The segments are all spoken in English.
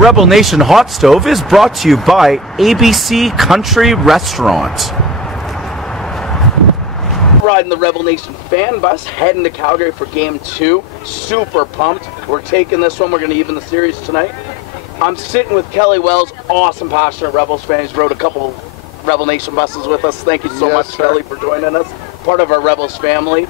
Rebel Nation Hot Stove is brought to you by ABC Country Restaurant. Riding the Rebel Nation fan bus, heading to Calgary for Game 2. Super pumped. We're taking this one. We're going to even the series tonight. I'm sitting with Kelly Wells, awesome, passionate Rebels fan. He's rode a couple Rebel Nation buses with us. Thank you so much, sir. Kelly, for joining us. Part of our Rebels family.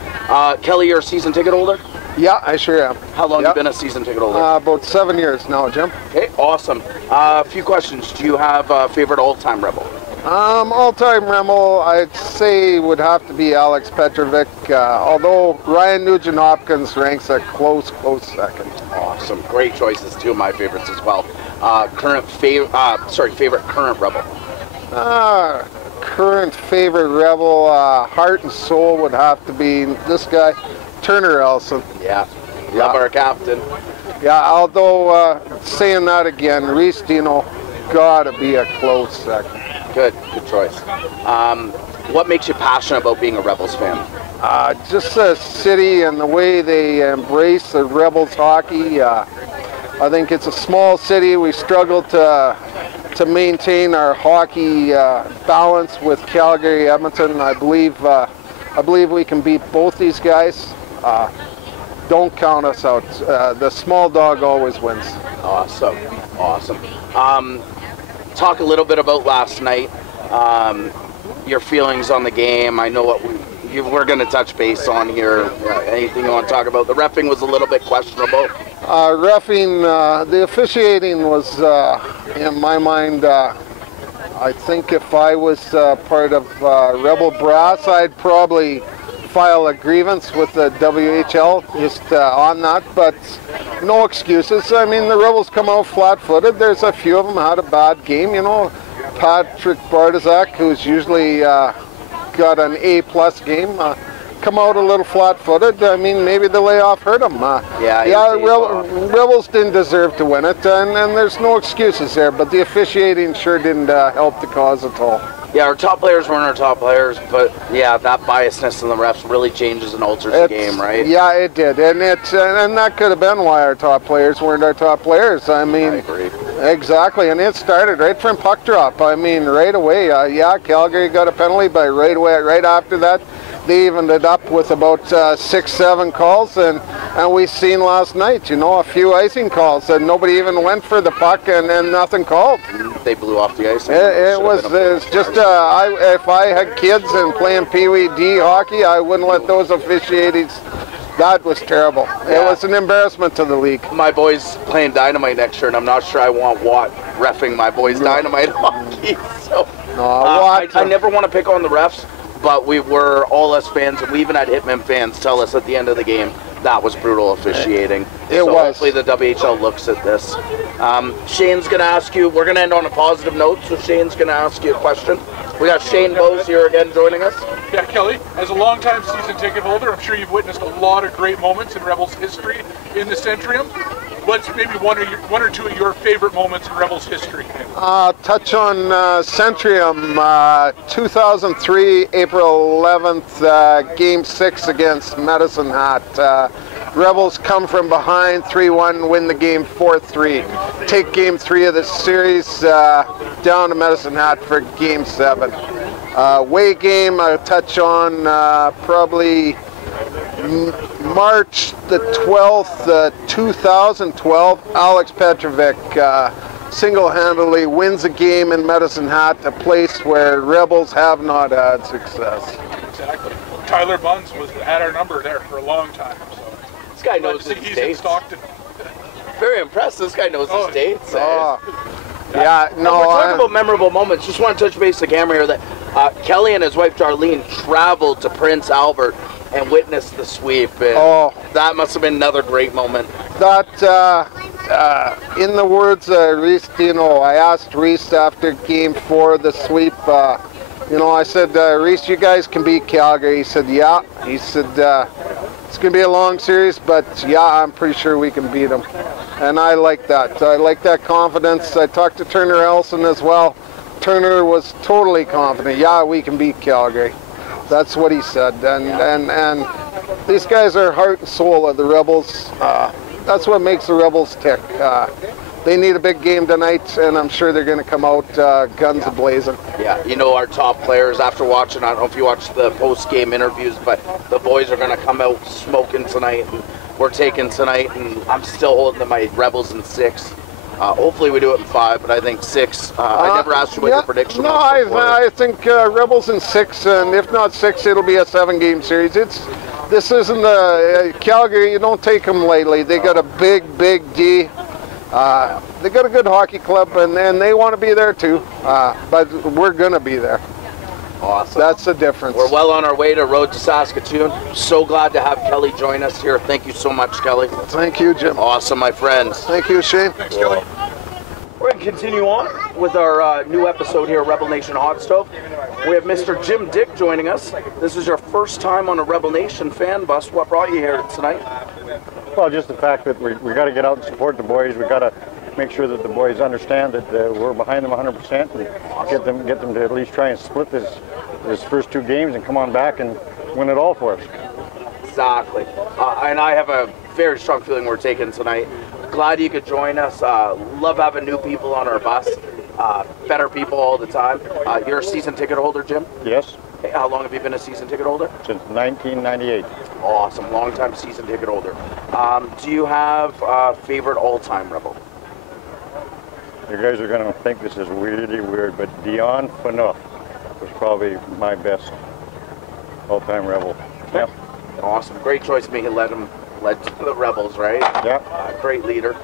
Kelly, you're a season ticket holder? Yeah, I sure am. How long have you been a season ticket holder? About 7 years now, Jim. Okay, awesome. A few questions. Do you have a favorite all-time Rebel? All-time Rebel, I'd say would have to be Alex Petrovic, although Ryan Nugent-Hopkins ranks a close second. Awesome. Great choices. Two of my favorites as well. Favorite current Rebel? Current favorite Rebel, heart and soul would have to be this guy, Turner Elson. Yeah. Love our captain. Yeah, although saying that again, Reese Dino gotta be a close second. Good choice. What makes you passionate about being a Rebels fan? Just the city and the way they embrace the Rebels hockey. I think it's a small city. We struggle to maintain our hockey balance with Calgary, Edmonton. I believe we can beat both these guys. Don't count us out. The small dog always wins. Awesome. Talk a little bit about last night. Your feelings on the game. I know what we're going to touch base on here. Anything you want to talk about? The reffing was a little bit questionable. The officiating was, in my mind, I think if I was part of Rebel Brass, I'd probably file a grievance with the WHL just on that, but no excuses. I mean, the Rebels come out flat-footed. There's a few of them had a bad game, you know. Patrick Bartizak, who's usually got an A-plus game, come out a little flat-footed. I mean, maybe the layoff hurt him. Rebels didn't deserve to win it, and there's no excuses there, but the officiating sure didn't help the cause at all. Yeah, our top players weren't our top players, but yeah, that biasness in the refs really changes and alters the game, right? Yeah, it did, and that could have been why our top players weren't our top players. I mean, I agree. Exactly, and it started right from puck drop. I mean, right away. Calgary got a penalty, but right after that, they evened it up with about 6-7 calls, and we seen last night, you know, a few icing calls, and nobody even went for the puck, and nothing called. They blew off the ice. It was just, if I had kids and playing Pee Wee D hockey, I wouldn't let those officiatings. That was terrible. Yeah. It was an embarrassment to the league. My boys playing Dynamite next year, and I'm not sure I want Watt reffing my boys' Dynamite hockey. So I never want to pick on the refs, but we were all us fans, and we even had Hitman fans tell us at the end of the game that was brutal officiating. It was. Hopefully the WHL looks at this. Shane's going to ask you, we're going to end on a positive note, so Shane's going to ask you a question. We got Shane Bowes here again joining us. Yeah, Kelly, as a longtime season ticket holder, I'm sure you've witnessed a lot of great moments in Rebels history in the Centrium. What's maybe one or two of your favorite moments in Rebels history? Touch on Centrium, 2003, April 11th, Game 6 against Medicine Hat. Rebels come from behind 3-1, win the game 4-3. Take Game 3 of the series down to Medicine Hat for Game 7. Away game, I'll touch on probably March the 12th, 2012, Alex Petrovic single-handedly wins a game in Medicine Hat, a place where Rebels have not had success. Exactly. Tyler Bunz was at our number there for a long time. So. This guy knows his dates. In Stockton. Very impressed. This guy knows his dates. Yeah, no. We're talking about memorable moments. Just want to touch base with the camera here that Kelly and his wife Darlene traveled to Prince Albert and witnessed the sweep. And that must have been another great moment. That, in the words of Reese Dino, I asked Reese after Game 4 of the sweep, I said, Reese, you guys can beat Calgary. He said, yeah. He said, it's going to be a long series, but yeah, I'm pretty sure we can beat them. And I like that. I like that confidence. I talked to Turner Elson as well. Turner was totally confident. Yeah, we can beat Calgary. That's what he said. And these guys are heart and soul of the Rebels. That's what makes the Rebels tick. they need a big game tonight, and I'm sure they're going to come out guns a-blazing. Yeah, you know, our top players, after watching, I don't know if you watched the post-game interviews, but the boys are going to come out smoking tonight, and we're taking tonight, and I'm still holding to my Rebels in 6. Hopefully we do it in 5, but I think 6. I never asked you what your prediction no, was. I think Rebels in 6, and if not 6, it'll be a 7-game series. This isn't Calgary. You don't take them lightly. They got a big D. They got a good hockey club, and they want to be there too. But we're going to be there. Awesome. That's the difference. We're well on our way to Road to Saskatoon. So glad to have Kelly join us here. Thank you so much, Kelly. Thank you, Jim. Awesome, my friends. Thank you, Shane. Thanks, Kelly. We're going to continue on with our new episode here, Rebel Nation Hot Stove. We have Mr. Jim Dyck joining us. This is your first time on a Rebel Nation fan bus. What brought you here tonight? Well, just the fact that we got to get out and support the boys. We got to make sure that the boys understand that we're behind them 100% and get them to at least try and split this first 2 games and come on back and win it all for us. Exactly. And I have a very strong feeling we're taking tonight. Glad you could join us. Love having new people on our bus. Better people all the time. You're a season ticket holder, Jim? Yes. Hey, how long have you been a season ticket holder? Since 1998. Awesome. Long-time season ticket holder. Do you have a favorite all-time Rebel? You guys are going to think this is really weird, but Dion Phaneuf was probably my best all-time Rebel. Yep. Awesome. Great choice. Me led the Rebels, right? Yep. Great leader.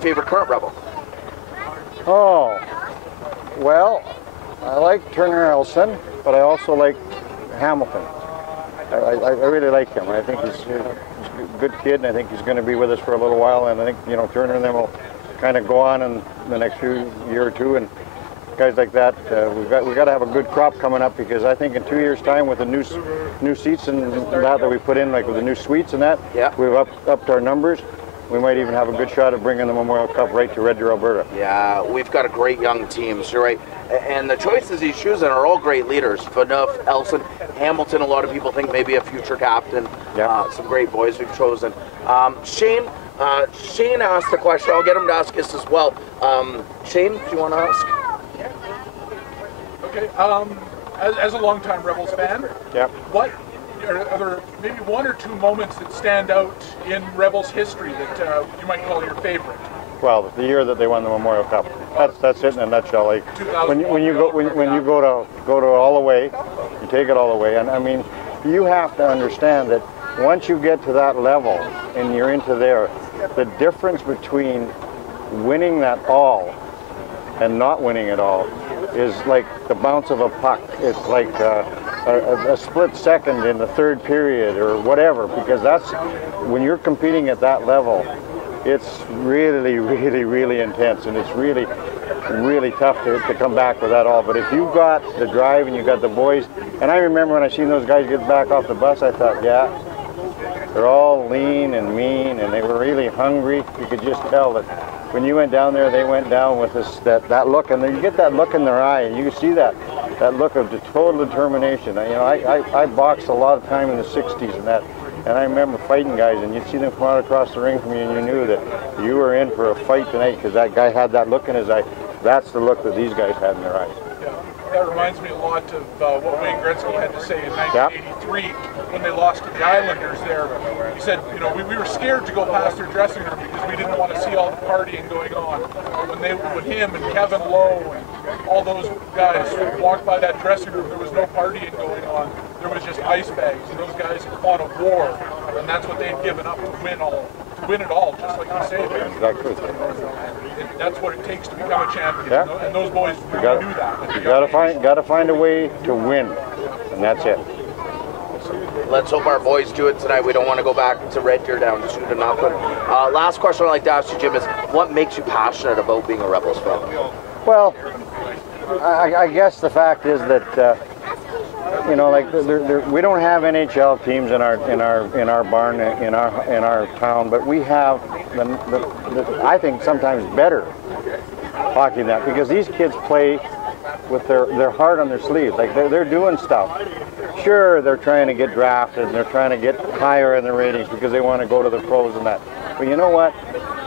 Favorite current Rebel? Oh, well, I like Turner Elson, but I also like Hamilton. I really like him. I think he's a good kid, and I think he's going to be with us for a little while. And I think, you know, Turner and them will kind of go on in the next year or two, and guys like that, we got to have a good crop coming up, because I think in 2 years' time, with the new seats and that we put in, like with the new suites and that, yeah, we've upped our numbers. We might even have a good shot of bringing the Memorial Cup right to Red Deer, Alberta. Yeah, we've got a great young team, so you're right. And the choices he's choosing are all great leaders. Phaneuf, Elson, Hamilton, a lot of people think maybe a future captain. Yeah. Some great boys we've chosen. Shane asked a question. I'll get him to ask us as well. Shane, do you want to ask? Okay, as a longtime Rebels fan, Yep. what are there maybe 1 or 2 moments that stand out in Rebels history that you might call your favorite? Well, the year that they won the Memorial Cup. That's it in a nutshell. Like when you go to all the way, you take it all the way. And I mean, you have to understand that once you get to that level and you're into there, the difference between winning that all and not winning it all is like the bounce of a puck. It's like a split second in the 3rd period or whatever, because that's when you're competing at that level. It's really intense, and it's really tough to come back with that all. But if you've got the drive and you've got the boys, and I remember when I seen those guys get back off the bus, I thought, yeah, they're all lean and mean, and they were really hungry. You could just tell that when you went down there, they went down with that look, and you get that look in their eye, and you can see that look of total determination. You know, I boxed a lot of time in the 60s and that. And I remember fighting guys, and you'd see them come out across the ring from you, and you knew that you were in for a fight tonight, because that guy had that look in his eye. That's the look that these guys had in their eyes. Yeah, that reminds me a lot of what Wayne Gretzky had to say in 1983 when they lost to the Islanders there. He said, you know, we were scared to go past their dressing room because we didn't want to see all the partying going on. When him and Kevin Lowe and all those guys walked by that dressing room, there was no partying going on. There was just ice bags, and those guys had fought a war, and that's what they'd given up to win it all, just like you say. Exactly. That's what it takes to become a champion, Yeah. and those boys really knew that. You gotta find a way to win, and that's it. Let's hope our boys do it tonight. We don't want to go back to Red Deer down 2-0. Last question I'd like to ask you, Jim, is what makes you passionate about being a Rebels fan? Well, I guess the fact is that you know, like we don't have NHL teams in our barn in our town, but we have I think sometimes better hockey than that, because these kids play with their heart on their sleeves. Like they're doing stuff. Sure, they're trying to get drafted and they're trying to get higher in the ratings because they want to go to the pros and that. But you know what?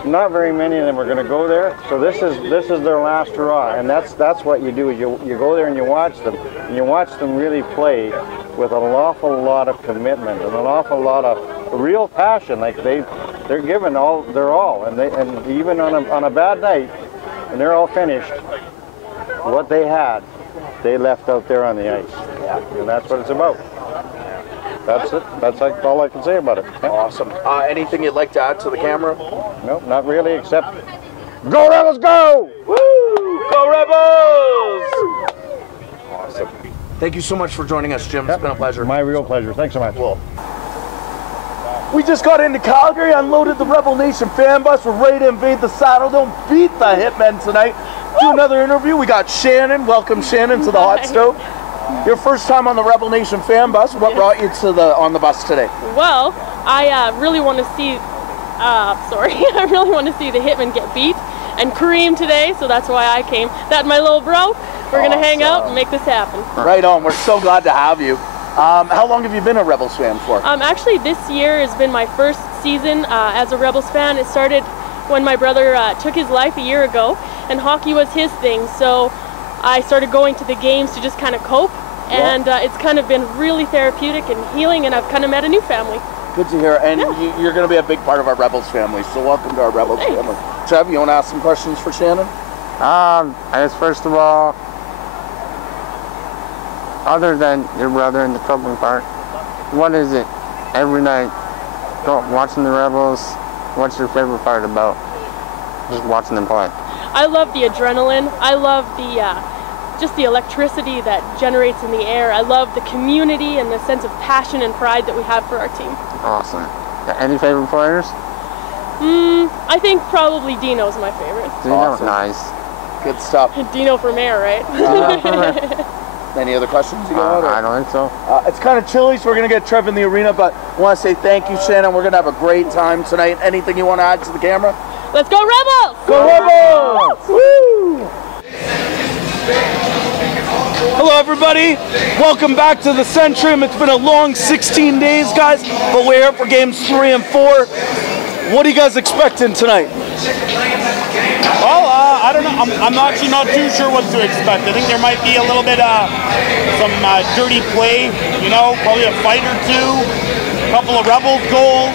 Not very many of them are going to go there. So this is their last hurrah, and that's what you do. You go there and you watch them, really play with an awful lot of commitment and an awful lot of real passion. Like they're giving their all, and even on a bad night, when they're all finished, what they had, they left out there on the ice, and that's what it's about. That's it. That's like all I can say about it. Yeah. Awesome. Anything you'd like to add to the camera? No, not really, except go Rebels, go! Woo! Go Rebels! Awesome. Thank you so much for joining us, Jim. It's been a pleasure. My real pleasure. Thanks so much. Cool. We just got into Calgary, unloaded the Rebel Nation fan bus. We're ready to invade the Saddle Dome, beat the Hitmen tonight. Do another interview. We got Shannon. Welcome, Shannon, to the Hots6tove. Your first time on the Rebel Nation fan bus. What brought you to on the bus today? Well, I really want to see. I really want to see the Hitmen get beat and Kareem today, so that's why I came. That and my little bro. We're gonna hang out and make this happen. Right on. We're so glad to have you. How long have you been a Rebels fan for? Actually, this year has been my first season as a Rebels fan. It started when my brother took his life a year ago, and hockey was his thing. So I started going to the games to just kind of cope, and it's kind of been really therapeutic and healing, and I've kind of met a new family. Good to hear, and you're going to be a big part of our Rebels family, so welcome to our Rebels family. Trev, you want to ask some questions for Shannon? I guess first of all, other than your brother and the coping part, what is it every night watching the Rebels? What's your favorite part about just watching them play? I love the adrenaline. I love the just the electricity that generates in the air. I love the community and the sense of passion and pride that we have for our team. Awesome. Any favorite players? I think probably Dino's my favorite. Dino, awesome. Nice. Good stuff. Dino for mayor, right? Any other questions you got? I don't think so. It's kind of chilly, so we're going to get Trev in the arena, but I want to say thank you, Shannon. We're going to have a great time tonight. Anything you want to add to the camera? Let's go Rebels! Go Rebels! Woo! Hello, everybody. Welcome back to the Centrum. It's been a long 16 days, guys, but we're here for games 3 and 4. What are you guys expecting tonight? Well, I don't know. I'm actually not too sure what to expect. I think there might be a little bit some dirty play, probably a fight or two, a couple of Rebels goals,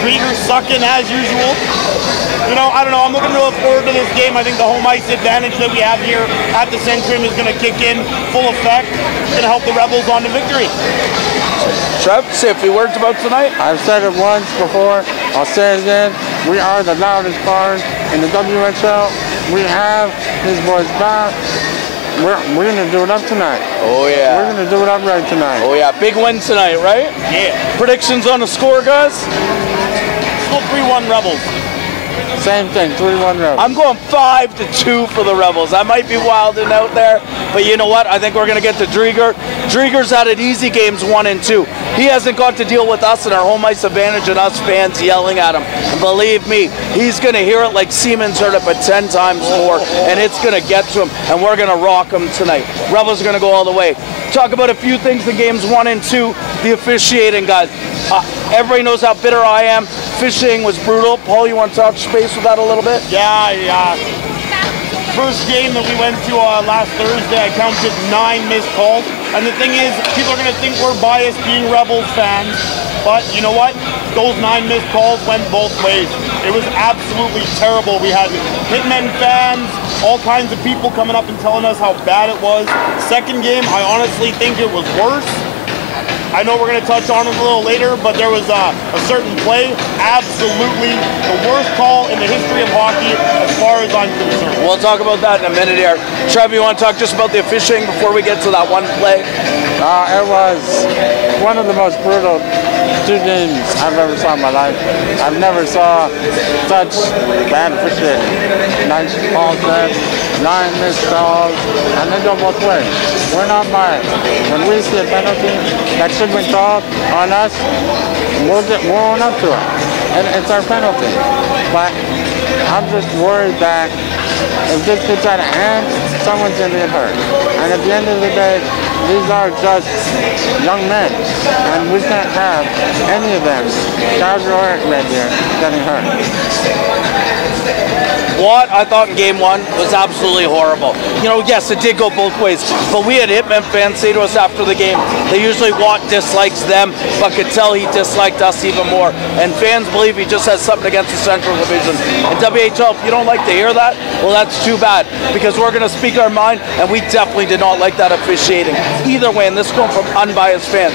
Drieger sucking as usual. I don't know. I'm looking to look forward to this game. I think the home ice advantage that we have here at the Centrum is going to kick in full effect. It's going to help the Rebels on to victory. Trev, say a few words about tonight. I've said it once before. I'll say it again. We are the loudest bars in the WHL. We have these boys back. We're going to do it up tonight. Oh, yeah. We're going to do it up right tonight. Oh, yeah. Big win tonight, right? Yeah. Predictions on the score, guys? Still 3-1 Rebels. Same thing, 3-1 Rebels. I'm going 5-2 for the Rebels. I might be wilding out there, but you know what? I think we're going to get to Drieger. Drieger's had it easy games 1 and 2. He hasn't got to deal with us and our home ice advantage and us fans yelling at him. And believe me, he's going to hear it like Siemens heard it, but 10 times more, and it's going to get to him, and we're going to rock him tonight. Rebels are going to go all the way. Talk about a few things in games 1 and 2. The officiating, guys. Everybody knows how bitter I am. Officiating was brutal. Paul, you want to touch base with that a little bit? Yeah. First game that we went to last Thursday, I counted 9 missed calls. And the thing is, people are going to think we're biased being Rebels fans. But you know what? Those 9 missed calls went both ways. It was absolutely terrible. We had Hitmen fans, all kinds of people coming up and telling us how bad it was. Second game, I honestly think it was worse. I know we're going to touch on it a little later, but there was a certain play, absolutely the worst call in the history of hockey as far as I'm concerned. We'll talk about that in a minute here. Trev, you want to talk just about the officiating before we get to that one play? It was one of the most brutal 2 games I've ever saw in my life. I've never saw such bad officiating. 9 calls dead, 9 missed calls, and they go both ways. We're not biased. When we see a penalty that should have been called on us, we'll own up to it. And it's our penalty. But I'm just worried that if this gets out of hand, someone's going to get hurt. And at the end of the day, These are just young men, and we can't have any of them, Calgary or Red Deer, getting hurt. What I thought in game one was absolutely horrible. You know, yes, it did go both ways, but we had Hitman fans say to us after the game, they usually Watt dislikes them, but could tell he disliked us even more. And fans believe he just has something against the Central Division. And WHL, if you don't like to hear that, well, that's too bad, because we're going to speak our mind, and we definitely did not like that officiating. Either way, and this going from unbiased fans.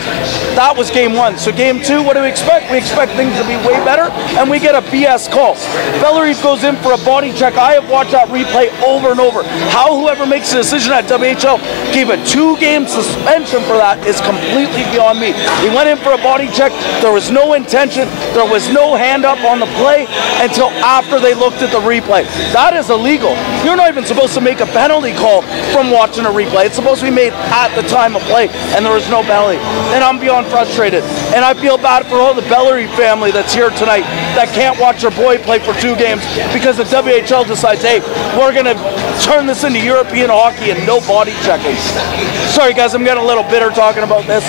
That was game one. So game two, what do we expect? We expect things to be way better, and we get a BS call. Bellerive goes in for a body check. I have watched that replay over and over. How whoever makes a decision at WHL gave a 2-game suspension for that is completely beyond me. He went in for a body check. There was no intention. There was no hand up on the play until after they looked at the replay. That is illegal. You're not even supposed to make a penalty call from watching a replay. It's supposed to be made at the time of play, and there was no penalty. And I'm beyond frustrated. And I feel bad for all the Bellerive family that's here tonight that can't watch their boy play for 2 games because the WHL decides, hey, we're going to turn this into European hockey and no body checking. Sorry guys, I'm getting a little bitter talking about this.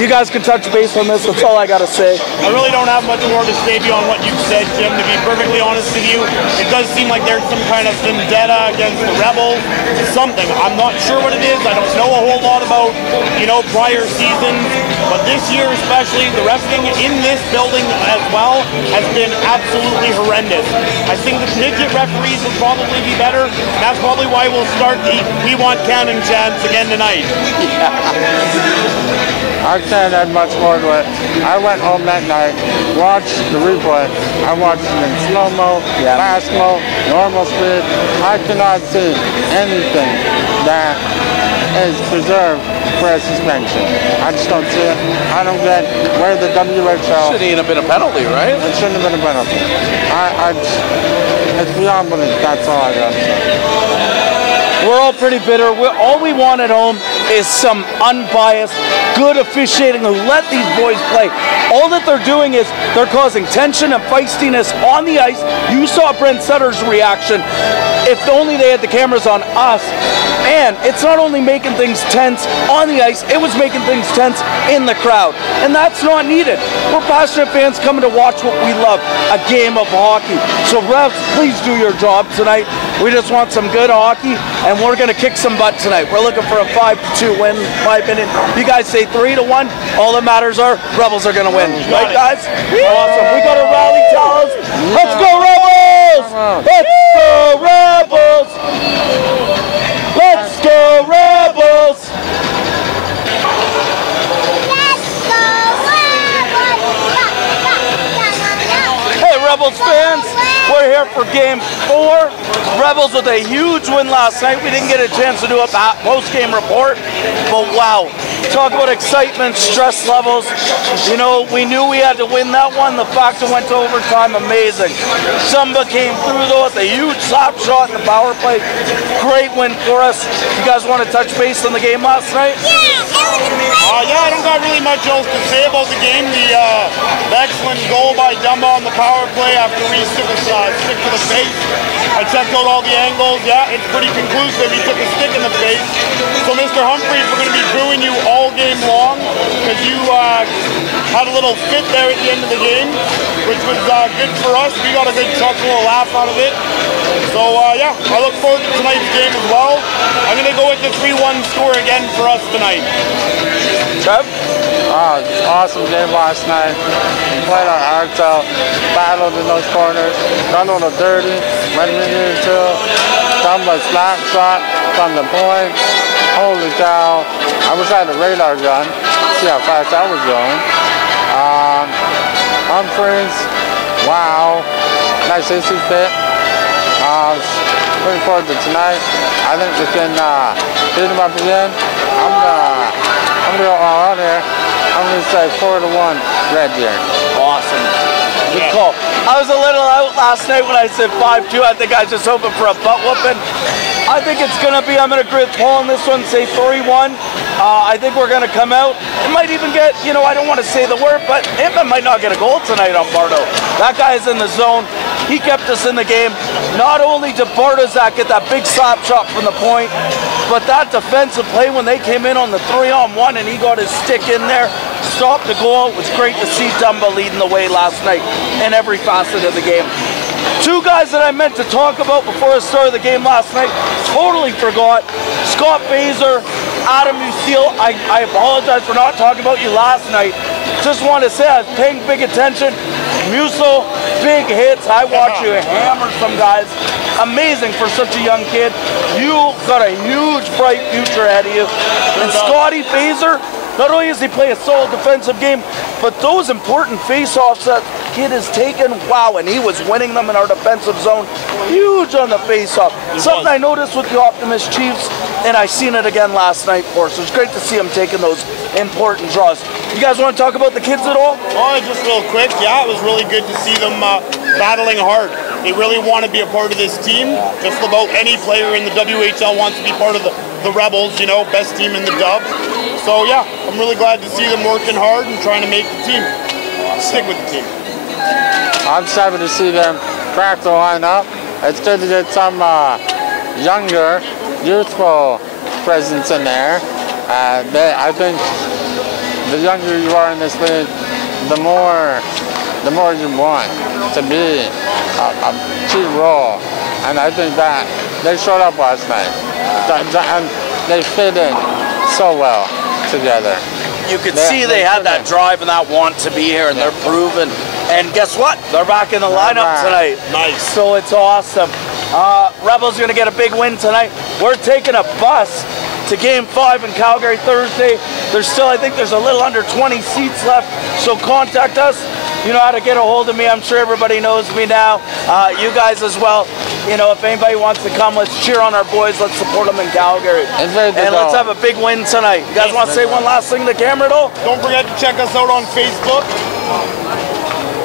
You guys can touch base on this, that's all I got to say. I really don't have much more to say beyond what you've said, Jim. To be perfectly honest with you, it does seem like there's some kind of vendetta against the Rebels, something. I'm not sure what it is. I don't know a whole lot about, you know, prior seasons, but this year especially, the refereeing in this building as well has been absolutely horrendous. I think the midget referees will probably be better. That's probably why we'll start the We Want Cannon chants again tonight. I can't add much more to it. I went home that night, watched the replay. I watched it in slow-mo, fast-mo, normal speed. I cannot see anything that is preserved for a suspension. I just don't see it. I don't get where the WHL... Shouldn't have been a penalty, right? It shouldn't have been a penalty. It's beyond belief. That's all I got to say. We're all pretty bitter. All we want at home is some unbiased, good officiating who let these boys play. All that they're doing is they're causing tension and feistiness on the ice. You saw Brent Sutter's reaction. If only they had the cameras on us. And it's not only making things tense on the ice, it was making things tense in the crowd. And that's not needed. We're passionate fans coming to watch what we love, a game of hockey. So refs, please do your job tonight. We just want some good hockey, and we're going to kick some butt tonight. We're looking for a 5-2 win, my opinion. You guys say 3-1. All that matters are Rebels are going to win. Right, guys? Awesome. We got a rally towels. Let's go, Rebels! Let's go, Rebels! Let's go, Rebels! Hey, Rebels fans, we're here for Game 4. Rebels with a huge win last night. We didn't get a chance to do a post-game report, but wow. Talk about excitement, stress levels. You know, we knew we had to win that one. The fact it went to overtime, amazing. Samba came through though with a huge slap shot in the power play. Great win for us. You guys want to touch base on the game last night? Yeah, I don't got really much else to say about the game. The excellent goal by Dumba on the power play after we took a stick to the face. I checked out all the angles. Yeah, it's pretty conclusive. He took a stick in the face. So, Mr. Humphreys, we're going to be booing you all game long because you had a little fit there at the end of the game, which was good for us. We got a good chuckle, a laugh out of it. So, yeah, I look forward to tonight's game as well. I'm going to go with the 3-1 score again for us tonight. Trev? Awesome game last night. We played our hearts out, battled in those corners, done a little dirty when we needed to. Done a slap shot from the point. Holy cow. I wish I had a radar gun. See how fast that was going. Humphreys, wow. Nice issue fit. Looking forward to tonight. I think we can beat them up again. I'm gonna go all out here. I'm gonna say 4-1 Red Deer. Awesome. Good call. I was a little out last night when I said 5-2. I think I was just hoping for a butt whooping. I think it's going to be, I'm going to agree with Paul on this one, say 3-1. I think we're going to come out. It might even get, you know, I don't want to say the word, but Hitman might not get a goal tonight on Bardo. That guy is in the zone. He kept us in the game. Not only did Bartozak get that big slap shot from the point, but that defensive play when they came in on the 3-on-1 and he got his stick in there, stopped the goal. It was great to see Dumba leading the way last night in every facet of the game. Two guys that I meant to talk about before the start of the game last night, totally forgot. Scott Baser, Adam Musil, I apologize for not talking about you last night. Just want to say I was paying big attention. Musil, big hits. I watch you hammer some guys. Amazing for such a young kid. You got a huge, bright future ahead of you. And Scotty Baser, not only does he play a solid defensive game, but those important face-offs that kid has taken, wow, and he was winning them in our defensive zone. Huge on the face-off. Something I noticed with the Optimist Chiefs, and I seen it again last night for us. So it's great to see him taking those important draws. You guys want to talk about the kids at all? Oh, just real quick, yeah, it was really good to see them battling hard. They really want to be a part of this team. Just about any player in the WHL wants to be part of the Rebels, you know, best team in the dub. So yeah, I'm really glad to see them working hard and trying to make the team. Stick with the team. I'm excited to see them crack the lineup. It's good to get some younger, youthful presence in there. I think the younger you are in this league, the more you want to be a key role. And I think that they showed up last night. And they fit in so well together. You could see they had that drive and that want to be here, and they're proven. And guess what? They're back in the lineup tonight. Nice. So it's awesome. Rebels are going to get a big win tonight. We're taking a bus to Game 5 in Calgary Thursday. There's still, I think there's a little under 20 seats left, so contact us. You know how to get a hold of me. I'm sure everybody knows me now. You guys as well. You know, if anybody wants to come, let's cheer on our boys. Let's support them in Calgary. And let's have a big win tonight. You guys want to say one last thing to the camera, though? Don't forget to check us out on Facebook.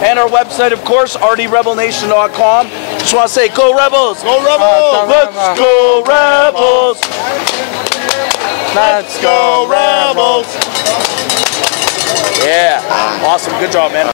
And our website, of course, rdrebelnation.com. Just want to say, go Rebels! Go Rebels! Let's go Rebels! Let's go Rebels! Yeah, awesome. Good job, man.